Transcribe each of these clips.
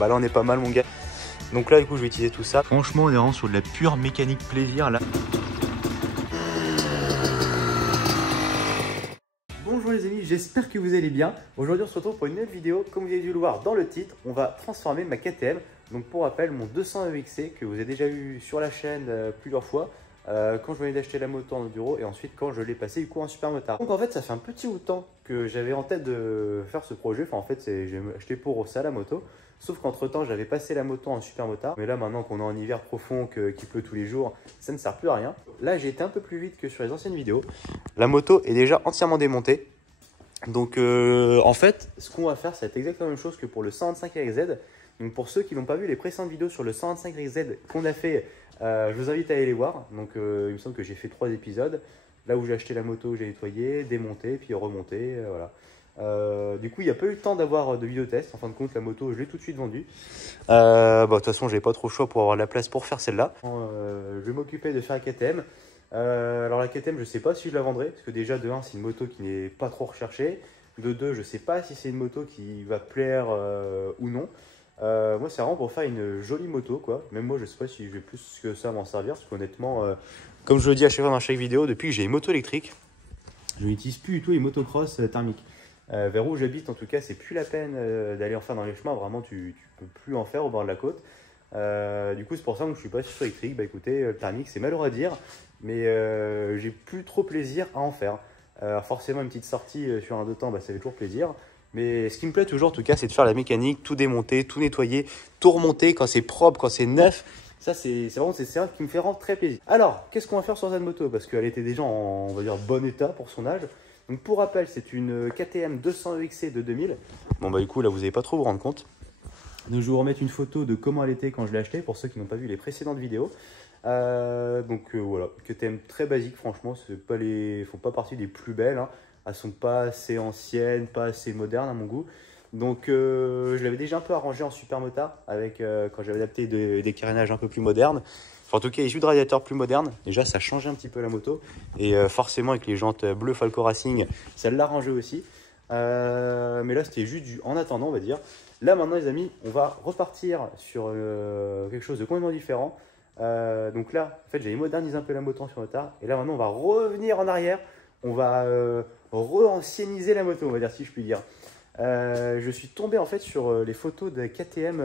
Bah là on est pas mal mon gars. Donc là du coup je vais utiliser tout ça. Franchement on est vraiment sur de la pure mécanique plaisir là. Bonjour les amis, j'espère que vous allez bien. Aujourd'hui on se retrouve pour une nouvelle vidéo. Comme vous avez dû le voir dans le titre, on va transformer ma KTM. Donc pour rappel, mon 200 EXC que vous avez déjà vu sur la chaîne plusieurs fois. Quand je venais d'acheter la moto en enduro et ensuite quand je l'ai passé du coup en super motard. Donc en fait ça fait un petit bout de temps que j'avais en tête de faire ce projet. Enfin en fait j'ai acheté pour ça la moto. Sauf qu'entre temps j'avais passé la moto en super motard. Mais là maintenant qu'on est en hiver profond, qu'il pleut tous les jours, ça ne sert plus à rien. Là j'ai été un peu plus vite que sur les anciennes vidéos. La moto est déjà entièrement démontée. Donc en fait ce qu'on va faire ça va être exactement la même chose que pour le 125 RXZ. Donc pour ceux qui n'ont pas vu les précédentes vidéos sur le 125 RXZ qu'on a fait, je vous invite à aller les voir. Donc il me semble que j'ai fait 3 épisodes. Là où j'ai acheté la moto, j'ai nettoyé, démonté, puis remonté, voilà. Du coup il n'y a pas eu le temps d'avoir de vidéo test. En fin de compte la moto je l'ai tout de suite vendue. De toute façon j'avais pas trop le choix pour avoir la place pour faire celle-là. Je vais m'occuper de faire la KTM. Alors la KTM je sais pas si je la vendrai. Parce que déjà de 1 c'est une moto qui n'est pas trop recherchée. De 2 je sais pas si c'est une moto qui va plaire ou non. Moi c'est vraiment pour faire une jolie moto quoi. Même moi je sais pas si je vais plus que ça m'en servir. Parce qu'honnêtement, comme je le dis à chaque fois dans chaque vidéo, depuis que j'ai une moto électrique, je n'utilise plus du tout les motocross thermiques. Vers où j'habite en tout cas c'est plus la peine d'aller en faire dans les chemins. Vraiment tu peux plus en faire au bord de la côte. Du coup c'est pour ça que je suis pas sur électrique. Bah écoutez, le thermique c'est malheureux à dire. Mais j'ai plus trop plaisir à en faire. Forcément une petite sortie sur un 2 temps bah, ça fait toujours plaisir. Mais ce qui me plaît toujours en tout cas c'est de faire la mécanique, tout démonter, tout nettoyer, tout remonter quand c'est propre, quand c'est neuf. Ça c'est vraiment ça qui me fait rendre très plaisir. Alors qu'est-ce qu'on va faire sur cette moto? Parce qu'elle était déjà en on va dire bon état pour son âge. Donc pour rappel c'est une KTM 200 EXC de 2000. Bon bah du coup là vous n'allez pas trop vous rendre compte. Donc je vais vous remettre une photo de comment elle était quand je l'ai achetée pour ceux qui n'ont pas vu les précédentes vidéos. Voilà, KTM très basique franchement, c'est pas font pas partie des plus belles, hein. Elles sont pas assez anciennes, pas assez modernes à mon goût. Donc je l'avais déjà un peu arrangé en super motard avec quand j'avais adapté des carénages un peu plus modernes. Enfin, en tout cas, les jus de radiateur plus modernes. Déjà, ça changeait un petit peu la moto. Et forcément, avec les jantes bleues Falco Racing, ça l'arrangeait aussi. Mais là, c'était juste en attendant, on va dire. Là, maintenant, les amis, on va repartir sur quelque chose de complètement différent. Donc là, en fait, j'avais modernisé un peu la moto en sur motard. Et là, maintenant, on va revenir en arrière. On va re-ancienniser la moto, on va dire, si je puis dire. Je suis tombé en fait sur les photos de KTM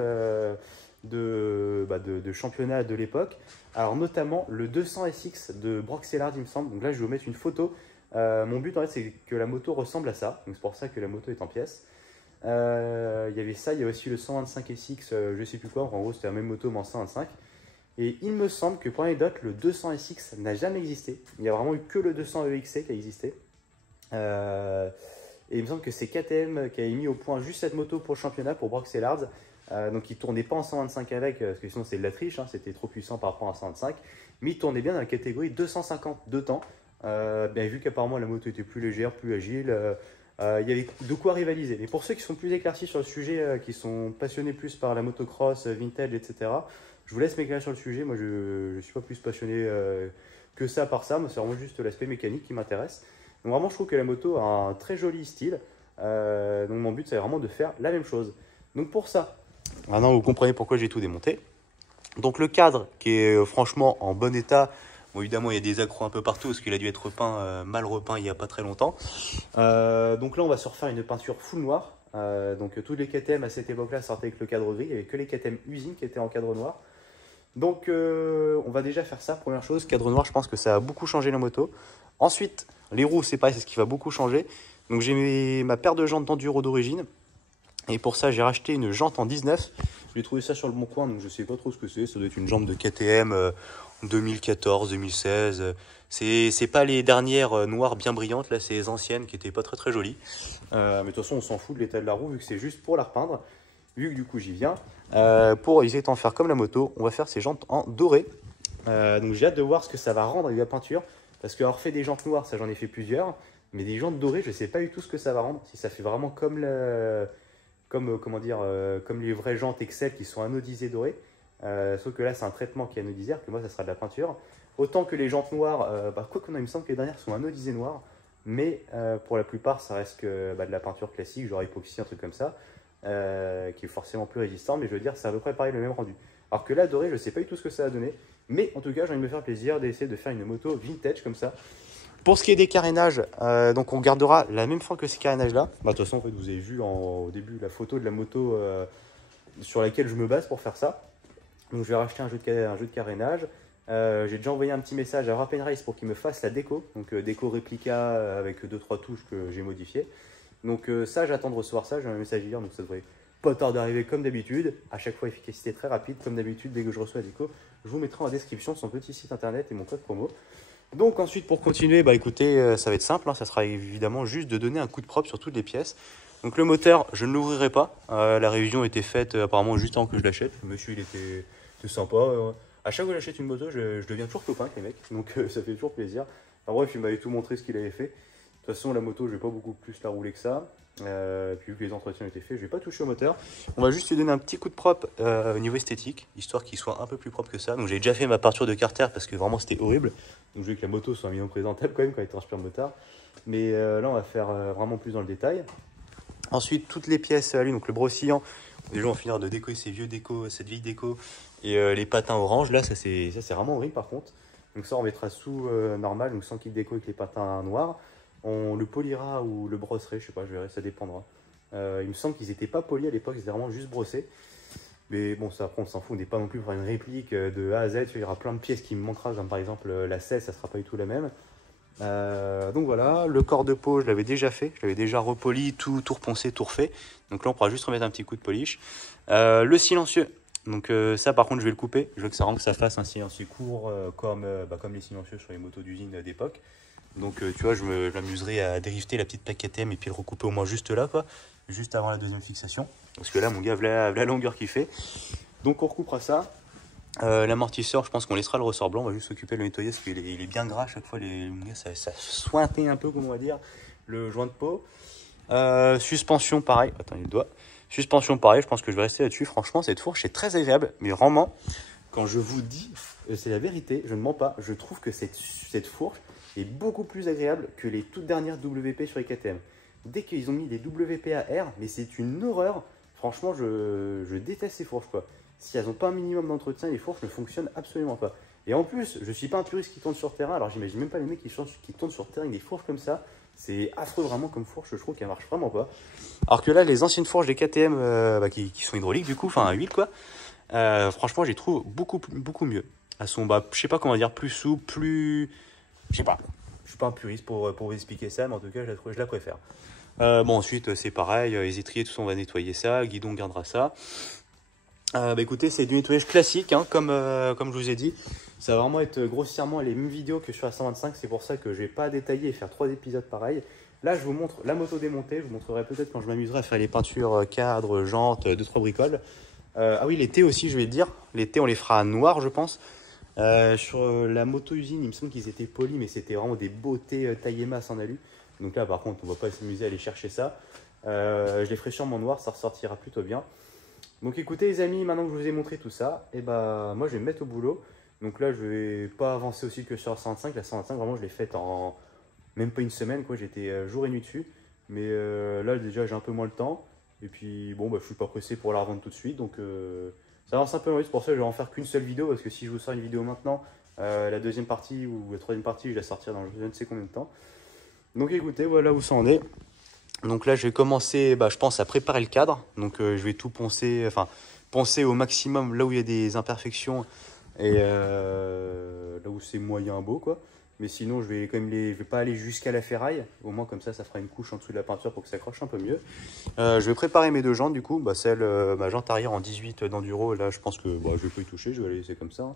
de championnat de l'époque. Alors notamment le 200 SX de Brock Sellard, il me semble. Donc là, je vais vous mettre une photo. Mon but en fait, c'est que la moto ressemble à ça. Donc c'est pour ça que la moto est en pièces. Il y avait ça, il y a aussi le 125 SX, je sais plus quoi. En gros, c'était la même moto mais en 125. Et il me semble que pour l'anecdote, le 200 SX n'a jamais existé. Il n'y a vraiment eu que le 200 EXC qui a existé. Et il me semble que c'est KTM qui avait mis au point juste cette moto pour le championnat, pour Brock Sellard. Donc il ne tournait pas en 125 avec, parce que sinon c'est de la triche, hein, c'était trop puissant par rapport à 125. Mais il tournait bien dans la catégorie 250 de temps. Vu qu'apparemment la moto était plus légère, plus agile, il y avait de quoi rivaliser. Et pour ceux qui sont plus éclaircis sur le sujet, qui sont passionnés plus par la motocross, vintage, etc., je vous laisse m'éclairer sur le sujet. Moi je ne suis pas plus passionné que ça par ça. Moi c'est vraiment juste l'aspect mécanique qui m'intéresse. Donc vraiment je trouve que la moto a un très joli style. Donc mon but c'est vraiment de faire la même chose. Donc pour ça, maintenant vous comprenez pourquoi j'ai tout démonté. Donc le cadre qui est franchement en bon état. Bon évidemment il y a des accros un peu partout parce qu'il a dû être repeint, mal repeint il n'y a pas très longtemps. Donc là on va se refaire une peinture full noire. Donc tous les KTM à cette époque là sortaient avec le cadre gris. Il n'y avait que les KTM usine qui étaient en cadre noir. Donc on va déjà faire ça, première chose, cadre noir, je pense que ça a beaucoup changé la moto. Ensuite, les roues, c'est pareil, c'est ce qui va beaucoup changer. Donc j'ai ma paire de jantes d'enduro d'origine. Et pour ça, j'ai racheté une jante en 19. J'ai trouvé ça sur le bon coin, donc je ne sais pas trop ce que c'est. Ça doit être une jante de KTM 2014, 2016. C'est pas les dernières noires bien brillantes, là c'est les anciennes qui n'étaient pas très très jolies. Mais de toute façon, on s'en fout de l'état de la roue vu que c'est juste pour la repeindre. Vu que du coup j'y viens, pour essayer d'en faire comme la moto, on va faire ces jantes en doré. Donc j'ai hâte de voir ce que ça va rendre avec la peinture. Parce qu'avoir fait des jantes noires, ça j'en ai fait plusieurs. Mais des jantes dorées, je ne sais pas du tout ce que ça va rendre. Si ça fait vraiment comme, comme les vraies jantes Excel qui sont anodisées dorées. Sauf que là c'est un traitement qui est anodisé, que moi ça sera de la peinture. Autant que les jantes noires, quoi qu'on a, il me semble que les dernières sont anodisées noires. Mais pour la plupart ça reste que de la peinture classique, genre époxy, un truc comme ça. qui est forcément plus résistant, mais je veux dire, c'est à peu près pareil, le même rendu. Alors que là, doré, je sais pas du tout ce que ça a donné, mais en tout cas, j'ai envie de me faire plaisir d'essayer de faire une moto vintage comme ça. Pour ce qui est des carénages, donc on gardera la même forme que ces carénages-là. Bah, de toute façon, en fait, vous avez vu au début la photo de la moto sur laquelle je me base pour faire ça. Donc je vais racheter un jeu de carénage. J'ai déjà envoyé un petit message à Wrap & Race pour qu'il me fasse la déco. Donc déco réplica avec 2-3 touches que j'ai modifiées. Donc ça, j'attends de recevoir ça. J'ai un message hier, donc ça devrait pas tarder d'arriver comme d'habitude. À chaque fois, efficacité très rapide, comme d'habitude. Dès que je reçois la déco, je vous mettrai en description son petit site internet et mon code promo. Donc ensuite, pour continuer, bah écoutez, ça va être simple, hein, ça sera évidemment juste de donner un coup de propre sur toutes les pièces. Donc le moteur, je ne l'ouvrirai pas. La révision a été faite apparemment juste avant que je l'achète. Le monsieur, il était sympa. À chaque fois que j'achète une moto, je deviens toujours copain avec les mecs. Donc ça fait toujours plaisir. En bref, il m'avait tout montré ce qu'il avait fait. De toute façon, la moto, je vais pas beaucoup plus la rouler que ça. Puis vu que les entretiens étaient faits, je vais pas toucher au moteur. On va juste lui donner un petit coup de propre au niveau esthétique, histoire qu'il soit un peu plus propre que ça. Donc j'ai déjà fait ma peinture de carter parce que vraiment c'était horrible. Donc je veux que la moto soit un minimum présentable quand même quand il transpire le motard. Mais là on va faire vraiment plus dans le détail. Ensuite toutes les pièces à lui, donc le brossillon. Déjà on va finir de décoller ces vieux décos, cette vieille déco et les patins orange. Là ça c'est vraiment horrible par contre. Donc ça on mettra sous normal, donc sans kit déco avec les patins noirs. On le polira ou le brosserait, je sais pas, je verrai, ça dépendra. Il me semble qu'ils n'étaient pas polis à l'époque, c'était vraiment juste brossé. Mais bon, ça après on s'en fout, on n'est pas non plus pour une réplique de A à Z. Il y aura plein de pièces qui me manquera, comme par exemple la 16, ça sera pas du tout la même. Donc voilà, le corps de peau, je l'avais déjà fait, je l'avais déjà repoli, tout reponcé, tout refait. Donc là on pourra juste remettre un petit coup de polish. Le silencieux, donc ça par contre je vais le couper, je veux que ça fasse un silencieux court comme les silencieux sur les motos d'usine d'époque. Donc tu vois, je m'amuserai à drifter la petite plaque KTM et puis le recouper au moins juste là, quoi, juste avant la deuxième fixation. Parce que là, mon gars, voilà la longueur qu'il fait. Donc on recoupera ça. L'amortisseur, je pense qu'on laissera le ressort blanc, on va juste s'occuper de le nettoyer parce qu'il est bien gras à chaque fois. Ça sointait un peu, comme on va dire, le joint de peau. Suspension, pareil. Attends, le doigt. Suspension, pareil, je pense que je vais rester là-dessus. Franchement, cette fourche est très agréable, mais vraiment, quand je vous dis, c'est la vérité, je ne mens pas, je trouve que cette fourche est beaucoup plus agréable que les toutes dernières WP sur les KTM. Dès qu'ils ont mis des WPAR, mais c'est une horreur. Franchement, je déteste ces fourches, quoi. Si elles n'ont pas un minimum d'entretien, les fourches ne fonctionnent absolument pas. Et en plus, je ne suis pas un puriste qui tourne sur terrain, alors j'imagine même pas les mecs qui tournent sur terrain avec des fourches comme ça. C'est affreux vraiment comme fourche, je trouve qu'elle marche vraiment pas. Alors que là, les anciennes fourches des KTM qui sont hydrauliques du coup, enfin à huile quoi, franchement, je les trouve beaucoup mieux. Elles sont, je sais pas comment dire, plus souples, plus... Je sais pas. Je suis pas un puriste pour vous expliquer ça, mais en tout cas, je la préfère. Bon, ensuite, c'est pareil, les étriers, tout ça, on va nettoyer ça. Le guidon gardera ça. Écoutez, c'est du nettoyage classique, hein, comme je vous ai dit. Ça va vraiment être grossièrement les mêmes vidéos que sur la 125. C'est pour ça que je vais pas détailler et faire 3 épisodes pareils. Là, je vous montre la moto démontée. Je vous montrerai peut-être quand je m'amuserai à faire les peintures cadres, jantes, 2-3 bricoles. Ah oui, les T aussi, je vais te dire. Les T, on les fera noir, je pense. Sur la moto usine, il me semble qu'ils étaient polis, mais c'était vraiment des beaux T taillés masse en alu. Donc là, par contre, on va pas s'amuser à aller chercher ça. Je les ferai sûrement noir, ça ressortira plutôt bien. Donc écoutez les amis, maintenant que je vous ai montré tout ça, et moi je vais me mettre au boulot. Donc là, je vais pas avancer aussi que sur la 125. La 125, vraiment, je l'ai faite en même pas une semaine, quoi. J'étais jour et nuit dessus. Mais là, déjà, j'ai un peu moins le temps. Et puis, bon, je suis pas pressé pour la revendre tout de suite. Donc, ça avance un peu vite. C'est pour ça que je vais en faire qu'une seule vidéo. Parce que si je vous sors une vidéo maintenant, la deuxième partie ou la troisième partie, je la sortirai dans je ne sais combien de temps. Donc, écoutez, voilà où ça en est. Donc là, je vais commencer, je pense, à préparer le cadre. Donc, je vais tout poncer, poncer au maximum là où il y a des imperfections et là où c'est moyen beau, quoi. Mais sinon, je vais pas aller jusqu'à la ferraille. Au moins, comme ça fera une couche en dessous de la peinture pour que ça accroche un peu mieux. Je vais préparer mes deux jantes, du coup. Celle, ma jante arrière en 18 d'enduro. Là, je pense que je vais pas y toucher. Je vais la laisser comme ça.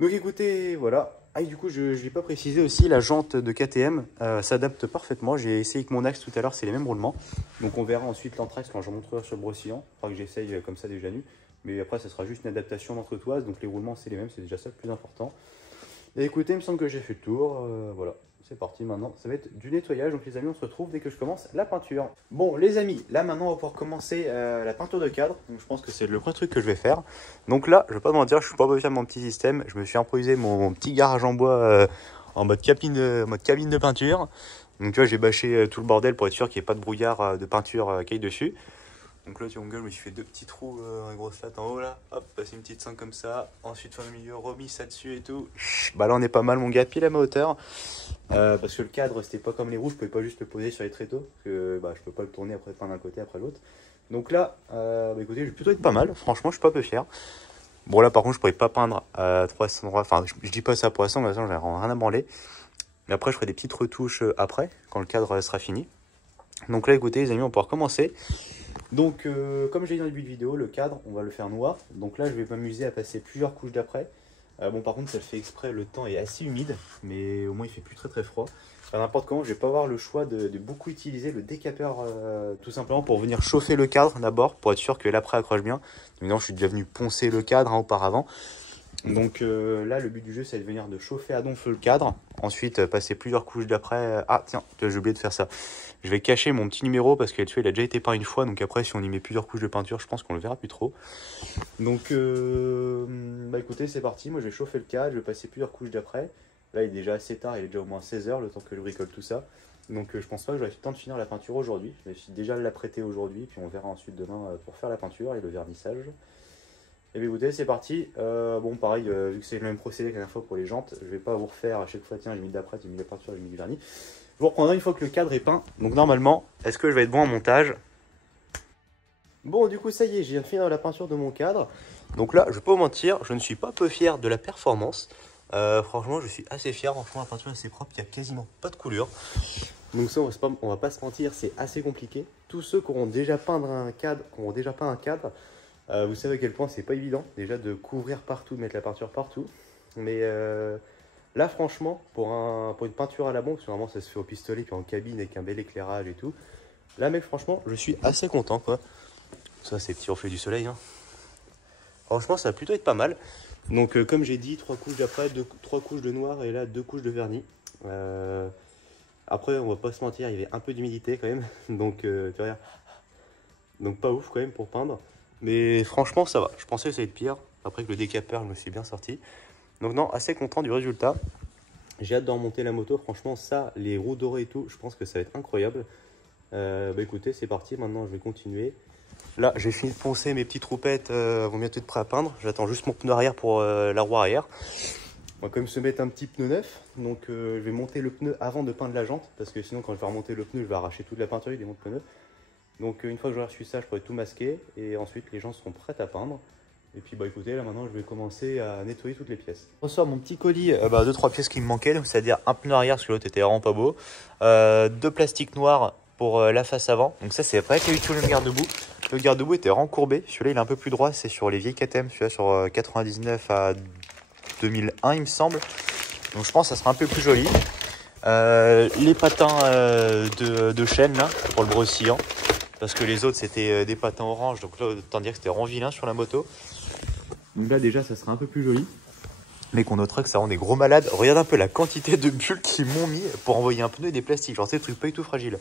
Donc, écoutez, voilà. Ah, et du coup, je n'ai pas précisé aussi, la jante de KTM s'adapte parfaitement. J'ai essayé avec mon axe tout à l'heure, c'est les mêmes roulements. Donc, on verra ensuite l'anthrax quand je montrerai sur le brossillon. Il faudra que j'essaye comme ça déjà nu. Mais après, ça sera juste une adaptation d'entretoise. Donc, les roulements, c'est les mêmes. C'est déjà ça le plus important. Et écoutez, il me semble que j'ai fait le tour. Voilà, c'est parti maintenant. Ça va être du nettoyage. Donc, les amis, on se retrouve dès que je commence la peinture. Bon, les amis, là maintenant, on va pouvoir commencer la peinture de cadre. Donc, je pense que c'est le premier truc que je vais faire. Donc là, je vais pas vous mentir, je suis pas fier de mon petit système. Je me suis improvisé mon petit garage en bois en mode cabine de peinture. Donc, tu vois, j'ai bâché tout le bordel pour être sûr qu'il n'y ait pas de brouillard de peinture qui aille dessus. Donc là, tu vois, mon gars, je me suis fait deux petits trous, un gros latte en haut là. Hop, passer une petite 5 comme ça. Ensuite, fin le milieu, remis ça dessus et tout. Bah là, on est pas mal, mon gars, pile à ma hauteur. Parce que le cadre, c'était pas comme les roues, je pouvais pas juste le poser sur les tréteaux. Parce que bah, je peux pas le tourner après d'un côté après l'autre. Donc là, bah, écoutez, je vais plutôt être pas mal. Franchement, je suis pas peu fier. Bon, là, par contre, je pourrais pas peindre à 300 endroits. Enfin, je dis pas ça pour l'instant, mais de toute façon, j'ai rien à branler. Mais après, je ferai des petites retouches après, quand le cadre sera fini. Donc là, écoutez, les amis, on va pouvoir commencer. Donc, comme j'ai dit dans le début de vidéo, le cadre, on va le faire noir. Donc là, je vais m'amuser à passer plusieurs couches d'après. Bon, par contre, ça le fait exprès, le temps est assez humide, mais au moins, il fait plus très froid. N'importe comment, je vais pas avoir le choix de beaucoup utiliser le décapeur, tout simplement pour venir chauffer le cadre d'abord, pour être sûr que l'après accroche bien. Évidemment, je suis déjà venu poncer le cadre auparavant. Donc là, le but du jeu, c'est de venir de chauffer à donf le cadre. Ensuite, passer plusieurs couches d'après. Ah, tiens, j'ai oublié de faire ça. Je vais cacher mon petit numéro parce que il a déjà été peint une fois. Donc après, si on y met plusieurs couches de peinture, je pense qu'on le verra plus trop. Donc, bah écoutez, c'est parti. Moi, je vais chauffer le cadre. Je vais passer plusieurs couches d'après. Là, il est déjà assez tard. Il est déjà au moins 16 h, le temps que je bricole tout ça. Donc, je pense pas que j'aurai le temps de finir la peinture aujourd'hui. Je vais déjà l'apprêter aujourd'hui. Puis on verra ensuite demain pour faire la peinture et le vernissage. Et bien écoutez, c'est parti. Bon, pareil, vu que c'est le même procédé que la dernière fois pour les jantes, je vais pas vous refaire à chaque fois, tiens, j'ai mis de la prête, j'ai mis de la peinture, j'ai mis du vernis. Je vous reprendrai une fois que le cadre est peint. Donc normalement, est-ce que je vais être bon en montage? Bon, du coup, ça y est, j'ai fini la peinture de mon cadre. Donc là, je vais pas vous mentir, je ne suis pas peu fier de la performance. Franchement, je suis assez fier. Franchement, la peinture est assez propre, il n'y a quasiment pas de coulure. Donc ça, on va pas se mentir, c'est assez compliqué. Tous ceux qui auront déjà peint un cadre, vous savez à quel point c'est pas évident déjà de couvrir partout, de mettre la peinture partout. Mais là franchement, pour une peinture à la bombe, parce que normalement ça se fait au pistolet puis en cabine avec un bel éclairage et tout. Là mec, franchement, je suis assez content quoi. Ça c'est petit reflet du soleil. Hein. Franchement, ça va plutôt être pas mal. Donc comme j'ai dit, 3 couches d'après, 3 couches de noir et là 2 couches de vernis. Après, on va pas se mentir, il y avait un peu d'humidité quand même. Donc tu vois, donc pas ouf quand même pour peindre. Mais franchement, ça va. Je pensais que ça allait être pire. Après que le décapeur, je me suis bien sorti. Donc non, assez content du résultat. J'ai hâte de remonter la moto. Franchement, ça, les roues dorées et tout, je pense que ça va être incroyable. Bah écoutez, c'est parti. Maintenant, je vais continuer. Là, j'ai fini de poncer mes petites roupettes. Vont bientôt être prêts à peindre. J'attends juste mon pneu arrière pour la roue arrière. On va quand même se mettre un petit pneu neuf. Donc, je vais monter le pneu avant de peindre la jante. Parce que sinon, quand je vais remonter le pneu, je vais arracher toute la peinture des monts de pneus. Donc une fois que j'aurai reçu ça, je pourrai tout masquer et ensuite les gens seront prêts à peindre. Et puis bah écoutez, là maintenant je vais commencer à nettoyer toutes les pièces. Je reçois mon petit colis, 2-3 pièces qui me manquaient, donc c'est-à-dire un pneu arrière parce que l'autre était vraiment pas beau, 2 plastiques noirs pour la face avant, donc ça c'est vrai qu'il y a eu tout le garde-boue. Le garde-boue était vraiment courbé, celui-là il est un peu plus droit, c'est sur les vieilles KTM, celui-là sur 99 à 2001 il me semble. Donc je pense que ça sera un peu plus joli. Les patins de chaîne là pour le brossillon. Parce que les autres c'était des patins orange, donc là autant dire que c'était vraiment vilain sur la moto. Donc là déjà ça sera un peu plus joli. Mais qu'on notera que ça rend des gros malades. Regarde un peu la quantité de bulles qu'ils m'ont mis pour envoyer un pneu et des plastiques. Genre c'est des trucs pas du tout fragiles.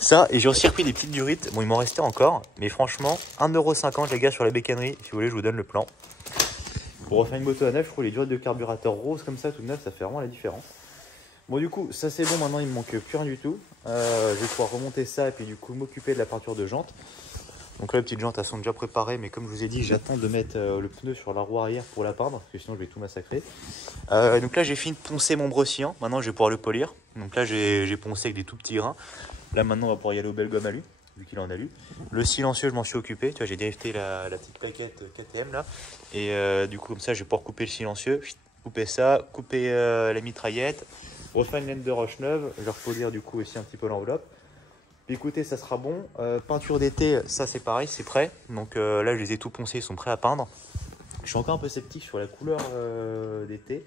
Ça, et j'ai aussi repris des petites durites. Bon il m'en restait encore. Mais franchement, 1,50 € les gars sur la bécannerie. Si vous voulez je vous donne le plan. Pour refaire une moto à neuf, je trouve les durites de carburateur rose comme ça, tout neuf, ça fait vraiment la différence. Bon du coup ça c'est bon, maintenant il me manque plus rien du tout. Je vais pouvoir remonter ça et puis du coup m'occuper de la peinture de jante. Donc là les petites jantes elles sont déjà préparées, mais comme je vous ai dit j'attends de mettre le pneu sur la roue arrière pour la peindre, parce que sinon je vais tout massacrer. Donc là j'ai fini de poncer mon brossillon, maintenant je vais pouvoir le polir. Donc là j'ai poncé avec des tout petits grains. Là maintenant on va pouvoir y aller au bel gomme alu, vu qu'il en a lu. Le silencieux je m'en suis occupé, tu vois j'ai drifté la petite plaquette KTM là. Et du coup comme ça je vais pouvoir couper le silencieux, couper ça, couper la mitraillette. Refaire une laine de roche neuve, je vais repolir du coup aussi un petit peu l'enveloppe. Puis écoutez, ça sera bon. Peinture d'été, ça c'est pareil, c'est prêt. Donc là, je les ai tout poncés, ils sont prêts à peindre. Je suis encore un peu sceptique sur la couleur d'été.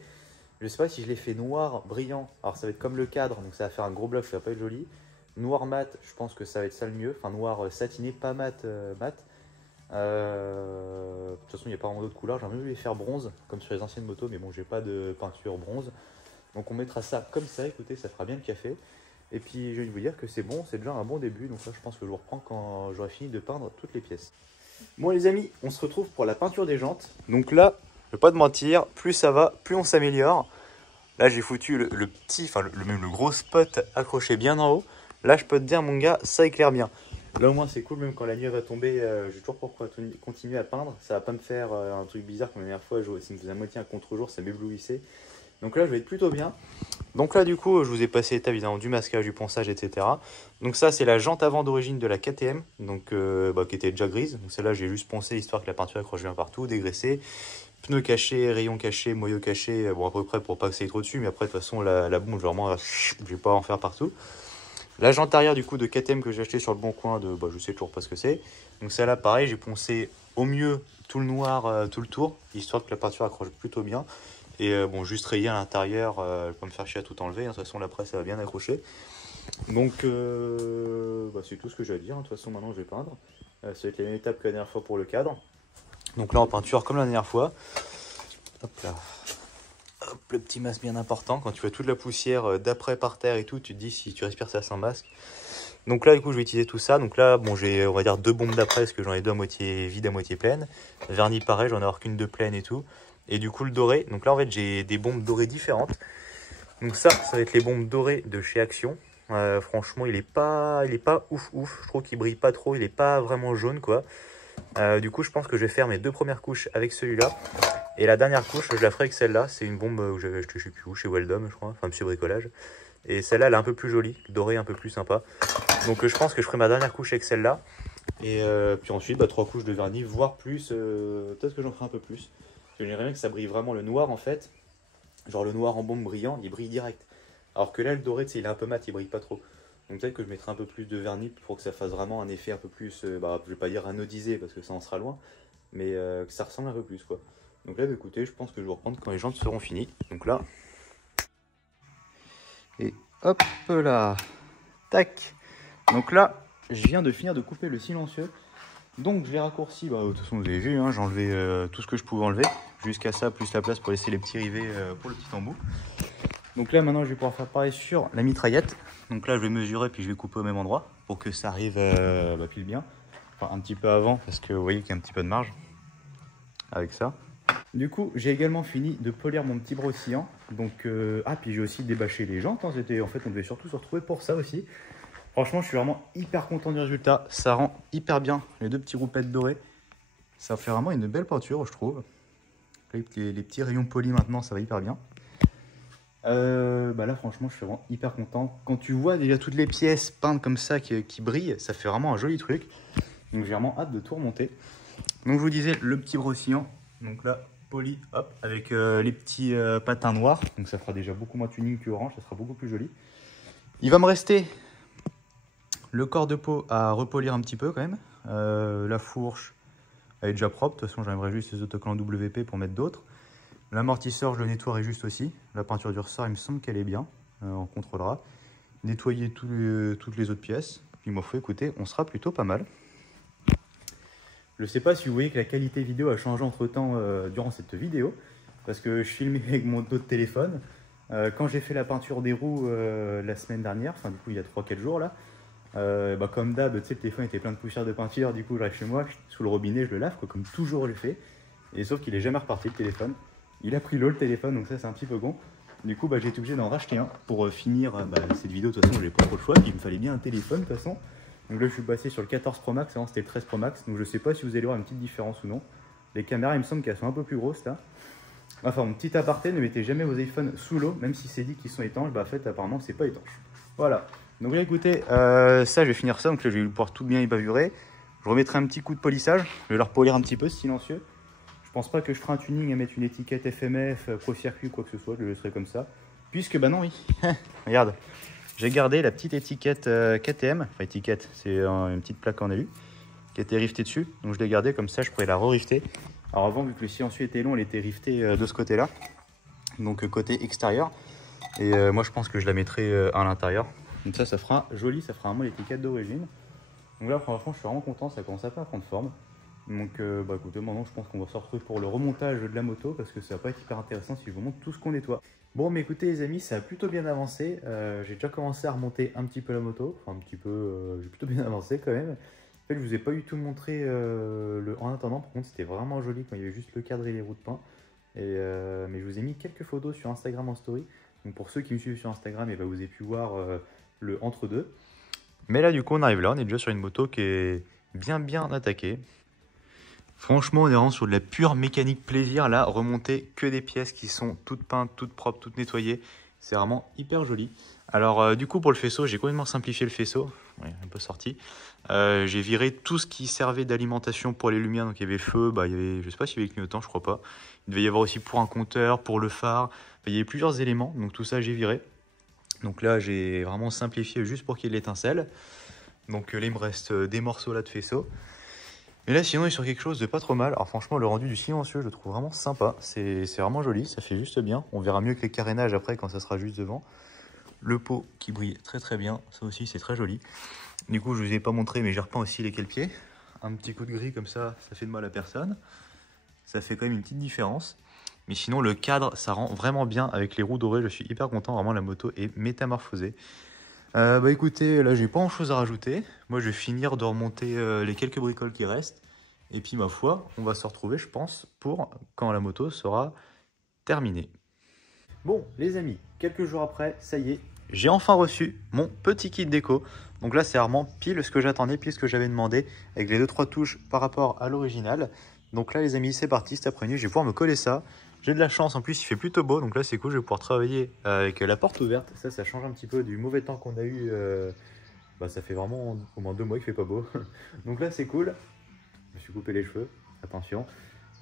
Je sais pas si je les fais noir, brillant. Alors ça va être comme le cadre, donc ça va faire un gros bloc, ça va pas être joli. Noir mat, je pense que ça va être ça le mieux. Enfin noir satiné, pas mat, mat. De toute façon, il n'y a pas vraiment d'autres couleurs. J'aimerais mieux les faire bronze, comme sur les anciennes motos, mais bon, j'ai pas de peinture bronze. Donc on mettra ça comme ça, écoutez, ça fera bien le café. Et puis je vais vous dire que c'est bon, c'est déjà un bon début. Donc là je pense que je vous reprends quand j'aurai fini de peindre toutes les pièces. Bon les amis, on se retrouve pour la peinture des jantes. Donc là, je vais pas te mentir, plus ça va, plus on s'améliore. Là j'ai foutu le petit, enfin le gros spot accroché bien en haut. Là je peux te dire mon gars, ça éclaire bien. Là au moins c'est cool, même quand la nuit va tomber, j'ai toujours pour continuer à peindre. Ça va pas me faire un truc bizarre comme la dernière fois, ça me faisait à moitié un contre-jour, ça m'éblouissait. Donc là je vais être plutôt bien. Donc là du coup je vous ai passé l'étape évidemment du masquage, du ponçage, etc. Donc ça c'est la jante avant d'origine de la KTM, donc, qui était déjà grise. Donc celle-là j'ai juste poncé histoire que la peinture accroche bien partout, dégraissé. Pneus cachés, rayons cachés, moyaux cachés, bon à peu près pour pas que ça aille trop dessus, mais après de toute façon la bombe vraiment je vais pas en faire partout. La jante arrière du coup de KTM que j'ai acheté sur le bon coin de, je sais toujours pas ce que c'est. Donc celle-là pareil, j'ai poncé au mieux tout le noir, tout le tour, histoire que la peinture accroche plutôt bien. Et bon, juste rayer à l'intérieur, je peux me faire chier à tout enlever. De toute façon, l'après, ça va bien accrocher. Donc, c'est tout ce que j'ai à dire. De toute façon, maintenant, je vais peindre. Ça va être la même étape que la dernière fois pour le cadre. Donc là, en peinture, comme la dernière fois. Hop là. Hop, le petit masque bien important. Quand tu vois toute la poussière d'après par terre et tout, tu te dis si tu respires ça sans masque. Donc là, du coup, je vais utiliser tout ça. Donc là, bon, j'ai, on va dire, 2 bombes d'après, parce que j'en ai 2 à moitié vide, à moitié pleine. Vernis, pareil, j'en ai avoir qu'une de pleine et tout. Et du coup, le doré. Donc là, en fait, j'ai des bombes dorées différentes. Donc ça va être les bombes dorées de chez Action. Franchement, il est pas ouf. Je trouve qu'il brille pas trop. Il est pas vraiment jaune, quoi. Du coup, je pense que je vais faire mes 2 premières couches avec celui-là. Et la dernière couche, je la ferai avec celle-là. C'est une bombe que j'avais achetée, je sais plus où, chez Weldom, je crois. Enfin, Monsieur Bricolage. Et celle-là, elle est un peu plus jolie, dorée, un peu plus sympa. Donc je pense que je ferai ma dernière couche avec celle-là. Et puis ensuite, 3 couches de vernis, voire plus. Peut-être que j'en ferai un peu plus. Parce que j'aimerais bien que ça brille vraiment le noir, en fait. Genre le noir en bombe brillant, il brille direct. Alors que là, le doré, il est un peu mat, il brille pas trop. Donc peut-être que je mettrai un peu plus de vernis pour que ça fasse vraiment un effet un peu plus, je vais pas dire anodisé parce que ça en sera loin, mais que ça ressemble un peu plus, quoi. Donc là, écoutez, je pense que je vais reprendre quand les jantes seront finies. Donc là, et hop là, tac. Donc là, je viens de finir de couper le silencieux. Donc je l'ai raccourci, de toute façon vous avez vu, hein, j'ai enlevé tout ce que je pouvais enlever. Jusqu'à ça, plus la place pour laisser les petits rivets pour le petit embout. Donc là maintenant je vais pouvoir faire pareil sur la mitraillette. Donc là je vais mesurer puis je vais couper au même endroit pour que ça arrive pile bien. Enfin un petit peu avant parce que vous voyez qu'il y a un petit peu de marge avec ça. Du coup j'ai également fini de polir mon petit brossillon. Donc puis j'ai aussi débâché les jantes, hein. En fait on devait surtout se retrouver pour ça aussi. Franchement je suis vraiment hyper content du résultat. Ça rend hyper bien les 2 petits roupettes dorées. Ça fait vraiment une belle peinture je trouve. Les petits rayons polis maintenant ça va hyper bien. Là franchement je suis vraiment hyper content. Quand tu vois déjà toutes les pièces peintes comme ça qui brillent, ça fait vraiment un joli truc. Donc j'ai vraiment hâte de tout remonter. Donc je vous disais le petit brossillon. Donc là poli, hop, avec les petits patins noirs. Donc ça fera déjà beaucoup moins tuning que orange, ça sera beaucoup plus joli. Il va me rester le corps de peau à repolir un petit peu quand même. La fourche elle est déjà propre. De toute façon j'aimerais juste les autocollants WP pour mettre d'autres. L'amortisseur, je le nettoierai juste aussi. La peinture du ressort, il me semble qu'elle est bien. On contrôlera. Nettoyer toutes les autres pièces. Puis moi, faut écouter, on sera plutôt pas mal. Je ne sais pas si vous voyez que la qualité vidéo a changé entre temps durant cette vidéo. Parce que je filmais avec mon autre téléphone. Quand j'ai fait la peinture des roues la semaine dernière, enfin du coup il y a 3-4 jours là, comme d'hab, tu sais, le téléphone était plein de poussière de peinture. Du coup, j'arrive chez moi, sous le robinet, je le lave, quoi, comme toujours je le fais. Et sauf qu'il est jamais reparti le téléphone. Il a pris l'eau le téléphone, donc ça c'est un petit peu con. Du coup j'ai été obligé d'en racheter un pour finir cette vidéo. De toute façon j'ai pas trop le choix, puis il me fallait bien un téléphone de toute façon. Donc là je suis passé sur le 14 Pro Max, avant c'était le 13 Pro Max. Donc je sais pas si vous allez voir une petite différence ou non. Les caméras il me semble qu'elles sont un peu plus grosses là. Enfin mon petit aparté, ne mettez jamais vos iPhones sous l'eau, même si c'est dit qu'ils sont étanches, en fait apparemment c'est pas étanche. Voilà, donc là écoutez, ça je vais finir ça, donc là je vais pouvoir tout bien y bavurer. Je remettrai un petit coup de polissage, je vais leur polir un petit peu silencieux. Je pense pas que je ferai un tuning à mettre une étiquette FMF, pro-circuit, quoi que ce soit, je le laisserai comme ça. Puisque, non, oui. Regarde, j'ai gardé la petite étiquette KTM, enfin étiquette, c'est une petite plaque en alu, qui était rivetée dessus. Donc je l'ai gardée comme ça, je pourrais la re-rifter. Alors avant, vu que le silencieux était long, elle était rivetée de ce côté-là, donc côté extérieur. Et moi, je pense que je la mettrai à l'intérieur. Donc ça fera joli, ça fera vraiment l'étiquette d'origine. Donc là, franchement, je suis vraiment content, ça commence à pas à prendre forme. Donc écoutez, maintenant je pense qu'on va se retrouver pour le remontage de la moto parce que ça va pas être hyper intéressant si je vous montre tout ce qu'on nettoie. Bon mais écoutez les amis, ça a plutôt bien avancé. J'ai déjà commencé à remonter un petit peu la moto, enfin un petit peu, j'ai plutôt bien avancé quand même. En fait je vous ai pas du tout montré en attendant, par contre c'était vraiment joli quand il y avait juste le cadre et les roues de pin. Mais je vous ai mis quelques photos sur Instagram en story. Donc pour ceux qui me suivent sur Instagram, et vous avez pu voir le entre-deux. Mais là, du coup, on arrive là. On est déjà sur une moto qui est bien attaquée. Franchement, on est vraiment sur de la pure mécanique plaisir. Là, remonter que des pièces qui sont toutes peintes, toutes propres, toutes nettoyées. C'est vraiment hyper joli. Alors, du coup, pour le faisceau, j'ai complètement simplifié le faisceau. Ouais, un peu sorti. J'ai viré tout ce qui servait d'alimentation pour les lumières. Donc, il y avait feu, il y avait, je sais pas s'il y avait clignotant, je crois pas. Il devait y avoir aussi pour un compteur, pour le phare. Enfin, il y avait plusieurs éléments. Donc, tout ça, j'ai viré. Donc là, j'ai vraiment simplifié juste pour qu'il y ait l'étincelle. Donc là, il me reste des morceaux là de faisceau. Mais là, sinon, il est sur quelque chose de pas trop mal. Alors franchement, le rendu du silencieux, je le trouve vraiment sympa. C'est vraiment joli, ça fait juste bien. On verra mieux que les carénages après quand ça sera juste devant. Le pot qui brille très bien, ça aussi c'est très joli. Du coup, je vous ai pas montré, mais j'ai repeint aussi les cale-pieds. Un petit coup de gris comme ça fait de mal à personne. Ça fait quand même une petite différence. Mais sinon, le cadre, ça rend vraiment bien avec les roues dorées. Je suis hyper content, vraiment la moto est métamorphosée. Écoutez, là j'ai pas grand chose à rajouter. Moi je vais finir de remonter les quelques bricoles qui restent. Et puis ma foi, on va se retrouver je pense pour quand la moto sera terminée. Bon les amis, quelques jours après, ça y est, j'ai enfin reçu mon petit kit déco. Donc là c'est vraiment pile ce que j'attendais, pile ce que j'avais demandé, avec les 2-3 touches par rapport à l'original. Donc là les amis, c'est parti, cet après-midi je vais pouvoir me coller ça. J'ai de la chance, en plus il fait plutôt beau, donc là c'est cool, je vais pouvoir travailler avec la porte ouverte. Ça change un petit peu du mauvais temps qu'on a eu. Ça fait vraiment au moins 2 mois qu'il fait pas beau. Donc là c'est cool. Je me suis coupé les cheveux, attention.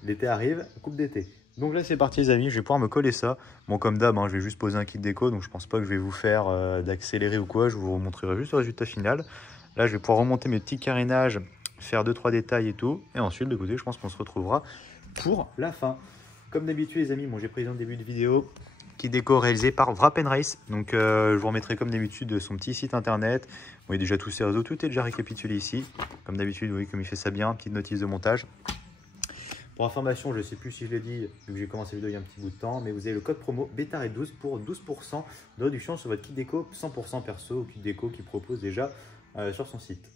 L'été arrive, coupe d'été. Donc là c'est parti les amis, je vais pouvoir me coller ça. Bon comme d'hab, je vais juste poser un kit déco, donc je pense pas que je vais vous faire d'accélérer ou quoi. Je vous montrerai juste le résultat final. Là je vais pouvoir remonter mes petits carénages, faire 2-3 détails et tout. Et ensuite, écoutez, je pense qu'on se retrouvera pour la fin. Comme d'habitude les amis, j'ai prévu en début de vidéo, kit déco réalisé par Wrap&Race. Donc je vous remettrai comme d'habitude son petit site internet. Vous voyez déjà tous ses réseaux, tout est déjà récapitulé ici. Comme d'habitude, vous voyez comme il fait ça bien, petite notice de montage. Pour information, je ne sais plus si je l'ai dit, vu que j'ai commencé la vidéo il y a un petit bout de temps, mais vous avez le code promo BETARET12 pour 12% de réduction sur votre kit déco 100% perso ou kit déco qu'il propose déjà sur son site.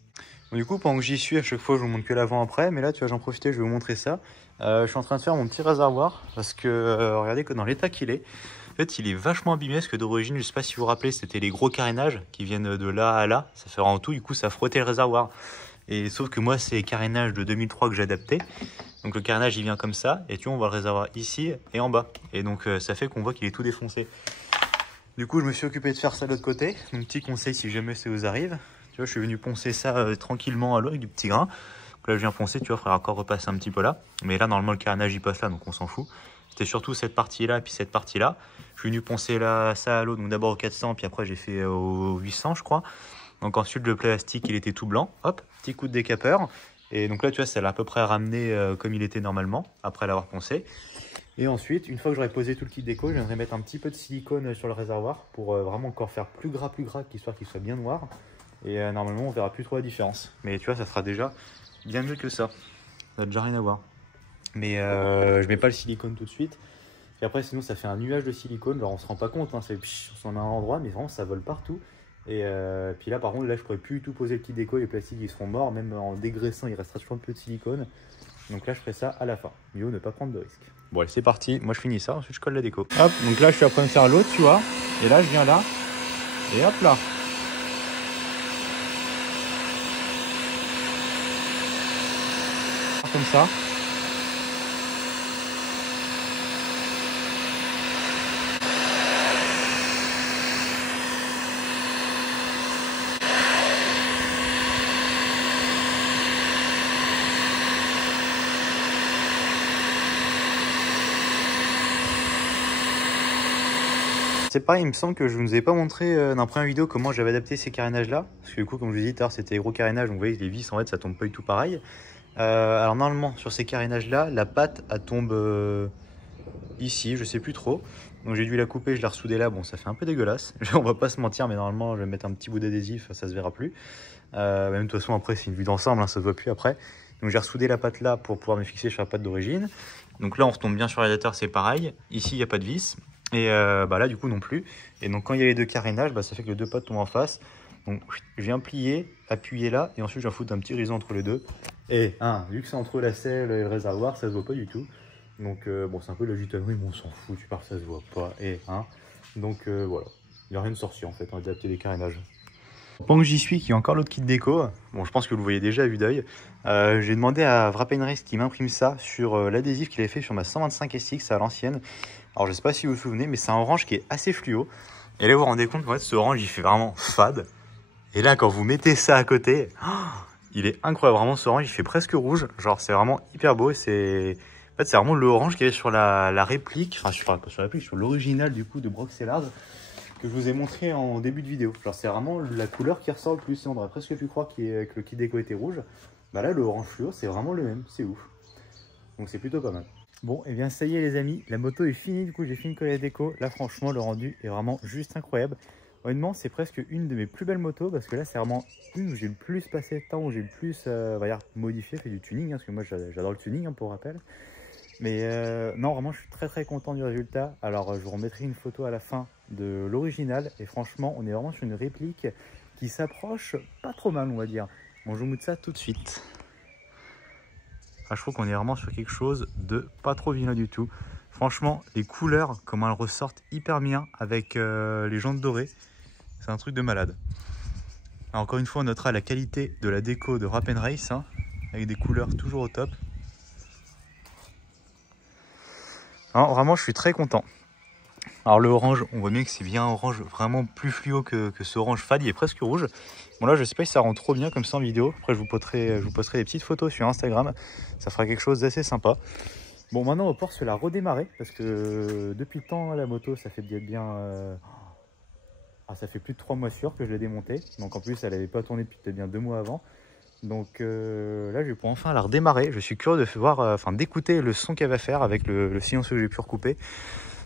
Du coup, pendant que j'y suis, à chaque fois, je vous montre que l'avant-après. Mais là, tu vois, j'en profiter, je vais vous montrer ça. Je suis en train de faire mon petit réservoir parce que, regardez, que dans l'état qu'il est, en fait, il est vachement abîmé parce que d'origine, je ne sais pas si vous vous rappelez, c'était les gros carénages qui viennent de là à là. Ça fait en tout, du coup, ça frottait le réservoir. Et sauf que moi, c'est les carénages de 2003 que j'ai adapté. Donc le carénage, il vient comme ça. Et tu vois, on voit le réservoir ici et en bas. Et donc, ça fait qu'on voit qu'il est tout défoncé. Du coup, je me suis occupé de faire ça de l'autre côté. Donc, petit conseil si jamais ça vous arrive. Tu vois, je suis venu poncer ça tranquillement à l'eau avec du petit grain. Donc là, je viens poncer, tu vois, il faudra encore repasser un petit peu là. Mais là, normalement, le carénage, il passe là, donc on s'en fout. C'était surtout cette partie-là, puis cette partie-là. Je suis venu poncer là, ça à l'eau, donc d'abord au 400, puis après, j'ai fait au 800, je crois. Donc ensuite, le plastique, il était tout blanc. Hop, petit coup de décapeur. Et donc là, tu vois, ça l'a à peu près ramené comme il était normalement, après l'avoir poncé. Et ensuite, une fois que j'aurai posé tout le kit déco, je viendrai mettre un petit peu de silicone sur le réservoir pour vraiment encore faire plus gras, histoire qu'il soit bien noir. Et normalement, on verra plus trop la différence. Mais tu vois, ça sera déjà bien mieux que ça. Ça n'a déjà rien à voir. Mais je mets pas le silicone tout de suite. Et après, sinon, ça fait un nuage de silicone. Genre, on se rend pas compte, c'est on a un endroit, mais vraiment, ça vole partout. Et puis là, par contre, là, je pourrais plus du tout poser le kit déco. Les plastiques, ils seront morts. Même en dégraissant, il restera toujours un peu de silicone. Donc là, je ferai ça à la fin. Mieux ne pas prendre de risque. Bon, allez, c'est parti. Moi, je finis ça. Ensuite, je colle la déco. Hop, donc là, je suis en train de faire l'autre, tu vois. Et là, je viens là. Et hop là. Comme ça. C'est pareil, il me semble que je ne vous ai pas montré dans la première vidéo comment j'avais adapté ces carénages là. Parce que du coup, comme je vous ai dit tout à l'heure, c'était des gros carénages, donc vous voyez les vis en fait ça tombe pas du tout pareil. Alors normalement sur ces carénages là, la patte elle tombe ici, je sais plus trop. Donc j'ai dû la couper, je l'ai ressoudée là, bon ça fait un peu dégueulasse. On va pas se mentir, mais normalement je vais mettre un petit bout d'adhésif, ça se verra plus. Même de toute façon après c'est une vue d'ensemble, hein, ça se voit plus après. Donc j'ai ressoudé la patte là pour pouvoir me fixer sur la patte d'origine. Donc là on retombe bien sur le radiateur, c'est pareil. Ici il n'y a pas de vis. Et là du coup non plus. Et donc quand il y a les deux carénages, ça fait que les deux pattes tombent en face. Donc je viens plier, appuyer là, et ensuite je viens foutre un petit rideau entre les deux. Et vu que c'est entre la selle et le réservoir, ça se voit pas du tout. Donc bon, c'est un peu de la gitanerie, mais on s'en fout, tu pars, ça se voit pas. Donc voilà, il n'y a rien de sorcier en fait, on a adapté les carénages. Pendant que j'y suis, qu'il y a encore l'autre kit déco, bon je pense que vous le voyez déjà à vue d'œil, j'ai demandé à Wrap&Race qui m'imprime ça sur l'adhésif qu'il avait fait sur ma 125 SX à l'ancienne. Alors je sais pas si vous vous souvenez, mais c'est un orange qui est assez fluo. Et là vous vous rendez compte qu'en fait ce orange il fait vraiment fade. Et là quand vous mettez ça à côté, oh, il est incroyable, vraiment ce orange il fait presque rouge. Genre c'est vraiment hyper beau, c'est... En fait c'est vraiment le orange qui est sur la réplique, enfin sur la réplique, sur l'original du coup de Brock Sellars, que je vous ai montré en début de vidéo. Genre c'est vraiment la couleur qui ressort le plus. On aurait presque pu croire que le kit déco était rouge. Bah là le orange fluo c'est vraiment le même, c'est ouf. Donc c'est plutôt pas mal. Bon et bien ça y est les amis, la moto est finie, du coup j'ai fini de coller la déco. Là franchement le rendu est vraiment juste incroyable. Honnêtement c'est presque une de mes plus belles motos parce que là c'est vraiment une où j'ai le plus passé de temps, où j'ai le plus on va dire, modifié, fait du tuning, hein, parce que moi j'adore le tuning hein, pour rappel. Mais non, vraiment, je suis très content du résultat. Alors, je vous remettrai une photo à la fin de l'original. Et franchement, on est vraiment sur une réplique qui s'approche pas trop mal, on va dire. Bon, je vous montre ça tout de suite. Ah, je trouve qu'on est vraiment sur quelque chose de pas trop vilain du tout. Franchement, les couleurs, comment elles ressortent hyper bien avec les jantes dorées. C'est un truc de malade. Alors, encore une fois, on notera la qualité de la déco de Wrap&Race, hein, avec des couleurs toujours au top. Alors, vraiment, je suis très content. Alors le orange, on voit bien que c'est bien un orange vraiment plus fluo que ce orange fade, il est presque rouge. Bon là, je sais pas si ça rend trop bien comme ça en vidéo. Après, je vous posterai des petites photos sur Instagram. Ça fera quelque chose d'assez sympa. Bon, maintenant, on va pouvoir se la redémarrer parce que depuis le temps, la moto, ça fait bien... ça fait plus de 3 mois sûr que je l'ai démontée. Donc en plus, elle n'avait pas tourné depuis peut-être bien 2 mois avant. Donc là, je vais pouvoir enfin la redémarrer. Je suis curieux de voir, d'écouter le son qu'elle va faire avec le silencieux que j'ai pu recouper.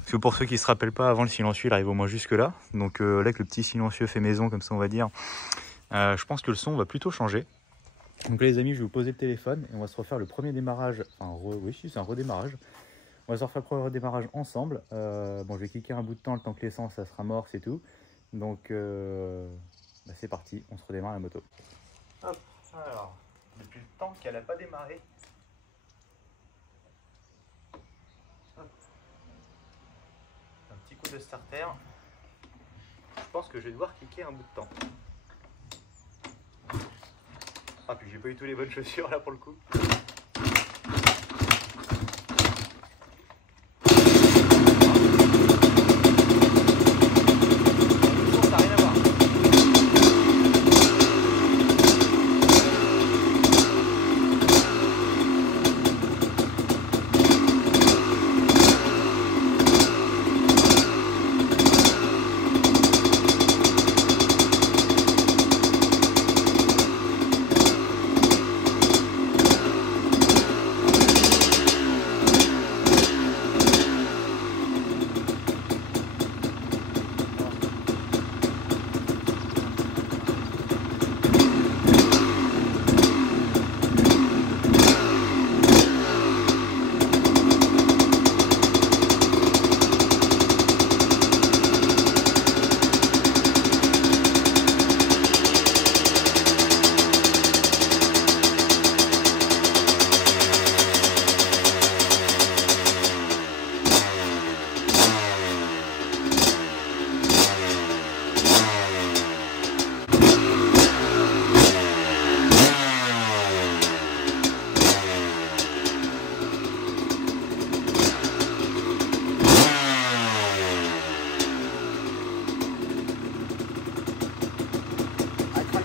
Parce que pour ceux qui ne se rappellent pas, avant le silencieux, il arrive au moins jusque là. Donc là, que le petit silencieux fait maison, comme ça on va dire, je pense que le son va plutôt changer. Donc là, les amis, je vais vous poser le téléphone et on va se refaire le premier démarrage. Enfin, oui, c'est un redémarrage. On va se refaire le premier redémarrage ensemble. Bon, je vais cliquer un bout de temps, le temps que l'essence, ça sera mort, c'est tout. Donc, c'est parti, on se redémarre la moto. Hop, alors, depuis le temps qu'elle n'a pas démarré. Un petit coup de starter. Je pense que je vais devoir cliquer un bout de temps. Ah, puis j'ai pas eu tous les bonnes chaussures là pour le coup. Ça n'a rien à voir.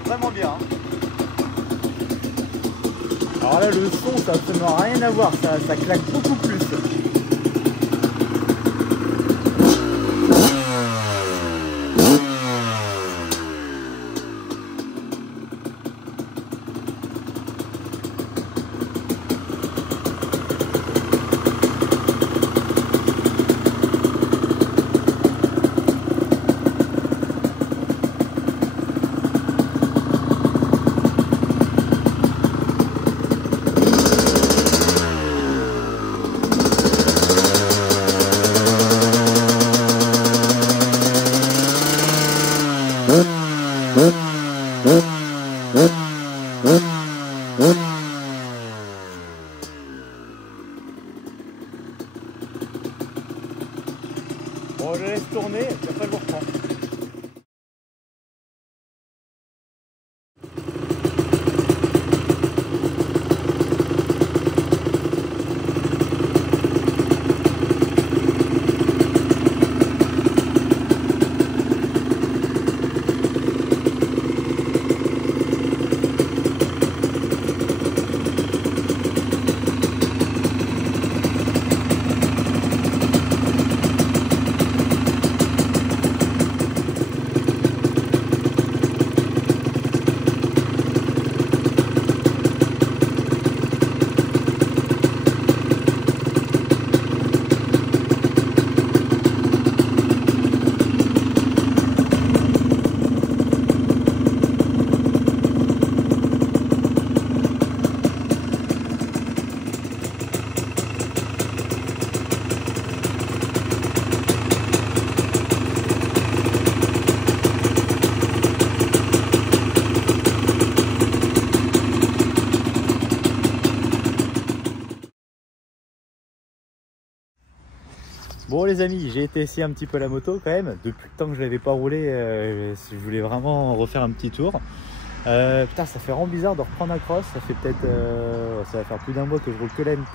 Vraiment bien. Alors là, le son, ça n'a absolument rien à voir, ça claque beaucoup plus. Bon, je laisse tourner et puis après je vous reprends. Bon les amis, j'ai été essayer un petit peu la moto quand même. Depuis le temps que je l'avais pas roulé, je voulais vraiment refaire un petit tour. Putain, ça fait vraiment bizarre de reprendre un cross. Ça fait peut-être, ça va faire plus d'un mois que je roule que la MT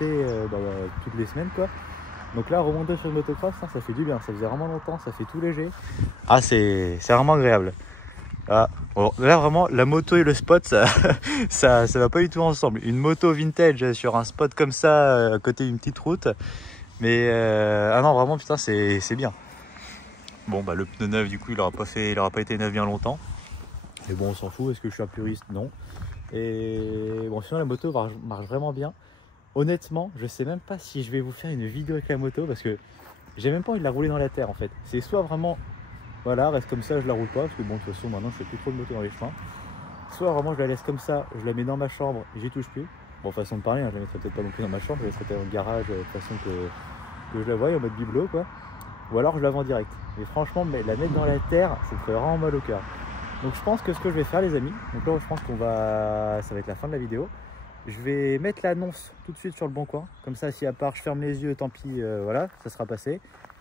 toutes les semaines quoi. Donc là, remonter sur une motocross, ça fait du bien. Ça faisait vraiment longtemps, ça fait tout léger. Ah, c'est vraiment agréable. Ah, bon, là vraiment, la moto et le spot, ça va pas du tout ensemble. Une moto vintage sur un spot comme ça, à côté d'une petite route. Mais ah non, vraiment, putain, c'est bien. Bon, bah le pneu neuf, du coup, il aura pas été neuf bien longtemps. Mais bon, on s'en fout. Est-ce que je suis un puriste? Non. Et bon, sinon, la moto marche vraiment bien. Honnêtement, je sais même pas si je vais vous faire une vidéo avec la moto parce que j'ai même pas envie de la rouler dans la terre en fait. C'est soit vraiment, voilà, reste comme ça, je la roule pas parce que bon, de toute façon, maintenant, je fais plus trop de moto dans les chemins. Soit vraiment, je la laisse comme ça, je la mets dans ma chambre, j'y touche plus. Bon, façon de parler, hein, je la mettrai peut-être pas non plus dans ma chambre, je la laisserai peut-être dans le garage de façon que je la voie en mode bibelot quoi. Ou alors je la vends direct. Mais franchement, la mettre dans la terre, ça me ferait vraiment mal au cœur. Donc je pense que ce que je vais faire les amis, donc là je pense ça va être la fin de la vidéo. Je vais mettre l'annonce tout de suite sur le bon coin. Comme ça, si elle part, je ferme les yeux, tant pis, voilà, ça sera passé.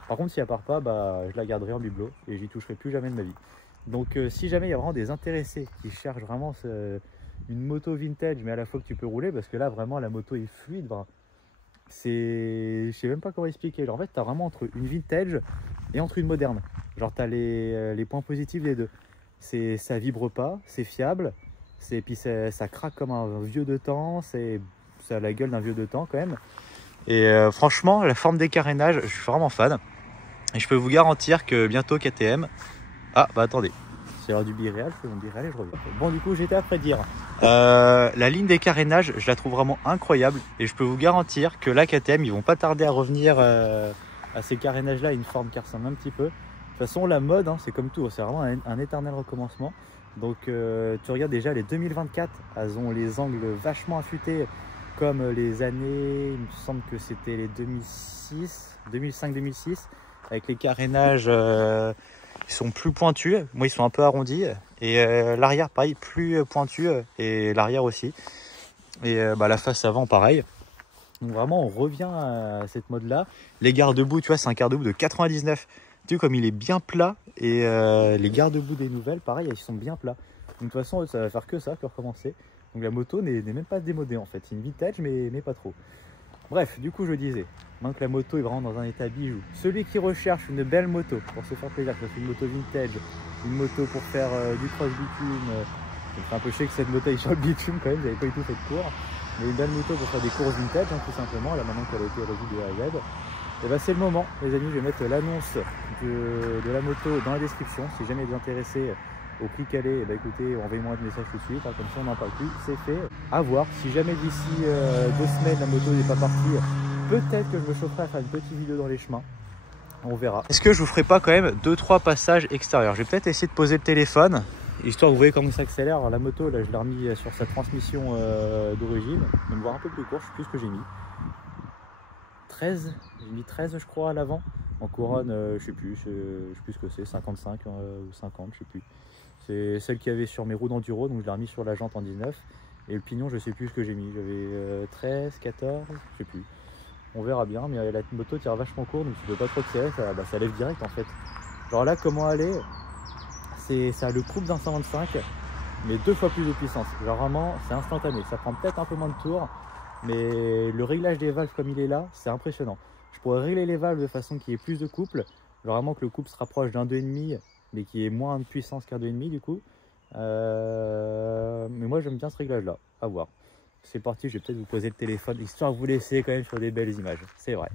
Par contre, si elle part pas, bah, je la garderai en bibelot et j'y toucherai plus jamais de ma vie. Donc si jamais il y a vraiment des intéressés qui cherchent vraiment une moto vintage, mais à la fois que tu peux rouler, parce que là, vraiment, la moto est fluide. Ben, je sais même pas comment expliquer. Genre, en fait, tu as vraiment entre une vintage et entre une moderne. Genre, tu as les points positifs des deux. Ça vibre pas, c'est fiable. Et puis ça craque comme un vieux de temps, ça a la gueule d'un vieux de temps quand même. Et franchement, la forme des carénages, je suis vraiment fan. Et je peux vous garantir que bientôt KTM... Ah bah attendez, c'est l'heure du biréal, je fais mon biréal et je reviens. Bon du coup j'étais après dire, la ligne des carénages, je la trouve vraiment incroyable. Et je peux vous garantir que là KTM, ils vont pas tarder à revenir à ces carénages là, une forme qui ressemble un petit peu. De toute façon la mode, hein, c'est comme tout, c'est vraiment un éternel recommencement. Donc tu regardes déjà les 2024, elles ont les angles vachement affûtés comme les années, il me semble que c'était les 2005-2006, avec les carénages ils sont plus pointus, moi ils sont un peu arrondis, et l'arrière pareil, plus pointu, et l'arrière aussi, et la face avant pareil. Donc vraiment on revient à cette mode là. Les garde-boue, tu vois, c'est un garde-boue de 99. Tu vois comme il est bien plat, et les garde-boue des nouvelles, pareil, ils sont bien plats. Donc de toute façon, ça va faire que ça, que recommencer. Donc la moto n'est même pas démodée en fait. C'est une vintage, mais pas trop. Bref, du coup, je disais, maintenant que la moto est vraiment dans un état bijou, celui qui recherche une belle moto pour se faire plaisir, que ce soit une moto vintage, une moto pour faire du cross bitume, ça me fait un peu chier que cette moto aille sur le bitume quand même, j'avais pas du tout fait de cours, mais une belle moto pour faire des courses vintage, hein, tout simplement, là maintenant qu'elle a été revue de A à Z. Et bah c'est le moment les amis, je vais mettre l'annonce de la moto dans la description. Si jamais vous êtes intéressé au prix qu'elle est, bah écoutez, envoyez-moi un message tout de suite, hein, comme ça on n'en parle plus, c'est fait. À voir, si jamais d'ici 2 semaines la moto n'est pas partie, peut-être que je me chaufferai à faire une petite vidéo dans les chemins. On verra. Est-ce que je vous ferai pas quand même 2-3 passages extérieurs? Je vais peut-être essayer de poser le téléphone, histoire que vous voyez comment ça accélère. Alors, la moto, là je l'ai remis sur sa transmission d'origine, donc voir un peu plus court, je sais plus ce que j'ai mis. 13, j'ai mis 13 je crois à l'avant, en couronne je sais plus ce que c'est, 55 ou 50, je sais plus. C'est celle qu'il y avait sur mes roues d'enduro, donc je l'ai remis sur la jante en 19. Et le pignon, je sais plus ce que j'ai mis, j'avais 13, 14, je sais plus. On verra bien, mais la moto tire vachement court, donc tu peux pas trop tirer, ça lève direct en fait. Genre là, comment elle est, ça a le couple d'un 125, mais 2 fois plus de puissance. Genre vraiment, c'est instantané, ça prend peut-être un peu moins de tours, mais le réglage des valves comme il est là, c'est impressionnant. Je pourrais régler les valves de façon qu'il y ait plus de couple, genre vraiment que le couple se rapproche d'un 2,5, mais qui ait moins de puissance qu'un 2,5 du coup. Mais moi j'aime bien ce réglage là, à voir. C'est parti, je vais peut-être vous poser le téléphone, histoire de vous laisser quand même sur des belles images, c'est vrai.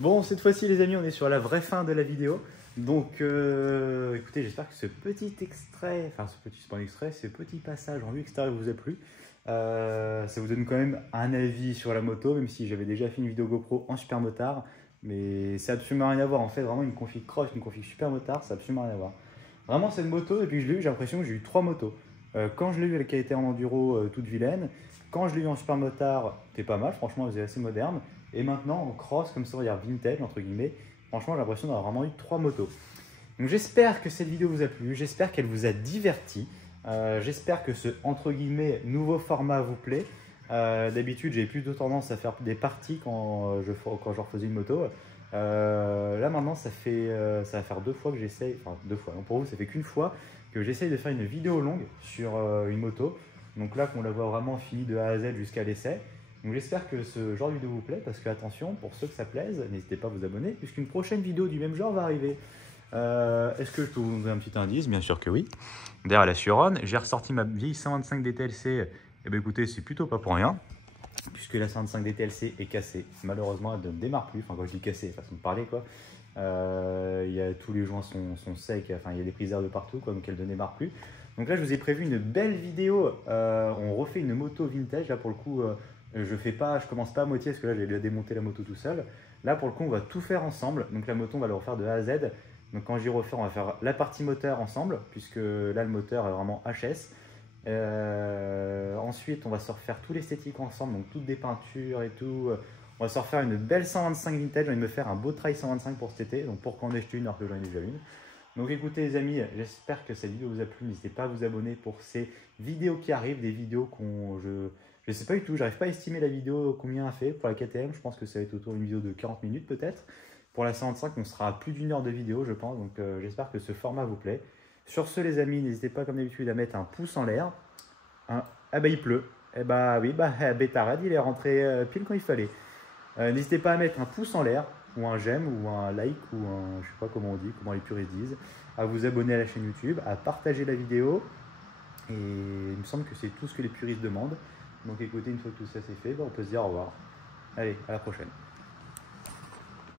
Bon, cette fois-ci les amis, on est sur la vraie fin de la vidéo. Donc écoutez, j'espère que ce petit extrait, enfin c'est pas un extrait, ce petit passage en vue extérieure vous a plu. Ça vous donne quand même un avis sur la moto, même si j'avais déjà fait une vidéo GoPro en super motard. Mais c'est absolument rien à voir. En fait, vraiment une config cross, une config super motard, c'est absolument rien à voir. Vraiment cette moto, depuis que je l'ai eu, j'ai l'impression que j'ai eu 3 motos. Quand je l'ai eu, elle était en enduro toute vilaine. Quand je l'ai eu en super motard, c'était pas mal, franchement, elle faisait assez moderne. Et maintenant en cross, comme ça, on va dire vintage, entre guillemets, franchement, j'ai l'impression d'avoir vraiment eu 3 motos. Donc j'espère que cette vidéo vous a plu, j'espère qu'elle vous a diverti. J'espère que ce, entre guillemets, nouveau format vous plaît. D'habitude, j'ai plutôt tendance à faire des parties quand je refaisais une moto. Là maintenant, ça va faire 2 fois que j'essaye, enfin 2 fois, non, pour vous, ça fait qu'une fois que j'essaye de faire une vidéo longue sur une moto. Donc là, qu'on la voit vraiment finie de A à Z jusqu'à l'essai. Donc j'espère que ce genre de vidéo vous plaît, parce que attention, pour ceux que ça plaise, n'hésitez pas à vous abonner, puisqu'une prochaine vidéo du même genre va arriver. Est-ce que je peux vous donner un petit indice? Bien sûr que oui. Derrière la Suron, j'ai ressorti ma vieille 125 DTLC. Et bien écoutez, c'est plutôt pas pour rien, puisque la 125 DTLC est cassée. Malheureusement, elle ne démarre plus. Enfin, quand je dis cassée, façon de parler, quoi. Tous les joints sont secs, enfin, il y a des prises de partout, quoi, donc elle ne démarre plus. Donc là, je vous ai prévu une belle vidéo. On refait une moto vintage. Là, pour le coup, je commence pas à moitié, parce que là, j'ai déjà démonté la moto tout seul. Là, pour le coup, on va tout faire ensemble. Donc la moto, on va la refaire de A à Z. Donc quand j'y refais, on va faire la partie moteur ensemble, puisque là, le moteur est vraiment HS. Ensuite, on va se refaire tout l'esthétique ensemble, donc toutes des peintures et tout. On va se refaire une belle 125 vintage. J'ai envie de me faire un beau trail 125 pour cet été. Donc pour qu'en acheter une alors que j'en ai déjà une. Donc écoutez les amis, j'espère que cette vidéo vous a plu. N'hésitez pas à vous abonner pour ces vidéos qui arrivent, des vidéos je sais pas du tout, j'arrive pas à estimer la vidéo combien elle fait. Pour la KTM, je pense que ça va être autour d'une vidéo de 40 minutes peut-être. Pour la 125, on sera à plus d'1 heure de vidéo, je pense. Donc j'espère que ce format vous plaît. Sur ce les amis, n'hésitez pas comme d'habitude à mettre un pouce en l'air. Ah bah il pleut. Eh bah oui, Bétarade, il est rentré pile quand il fallait. N'hésitez pas à mettre un pouce en l'air, ou un j'aime, ou un like, ou un, je sais pas comment on dit, comment les puristes disent, à vous abonner à la chaîne YouTube, à partager la vidéo, et il me semble que c'est tout ce que les puristes demandent. Donc écoutez, une fois que tout ça c'est fait, on peut se dire au revoir. Allez, à la prochaine.